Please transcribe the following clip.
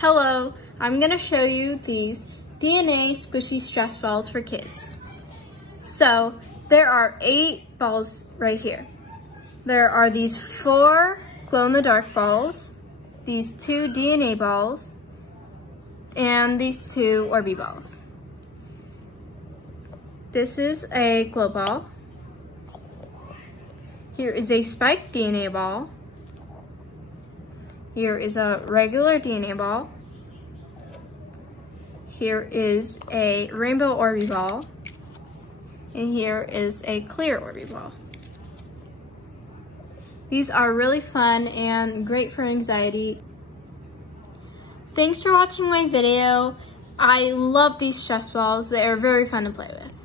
Hello, I'm going to show you these DNA squishy stress balls for kids. So there are 8 balls right here. There are these 4 glow-in-the-dark balls, these 2 DNA balls, and these 2 Orbeez balls. This is a glow ball. Here is a spiked DNA ball. Here is a regular DNA ball. Here is a rainbow Orbeez ball. And here is a clear Orbeez ball. These are really fun and great for anxiety. Thanks for watching my video. I love these stress balls. They are very fun to play with.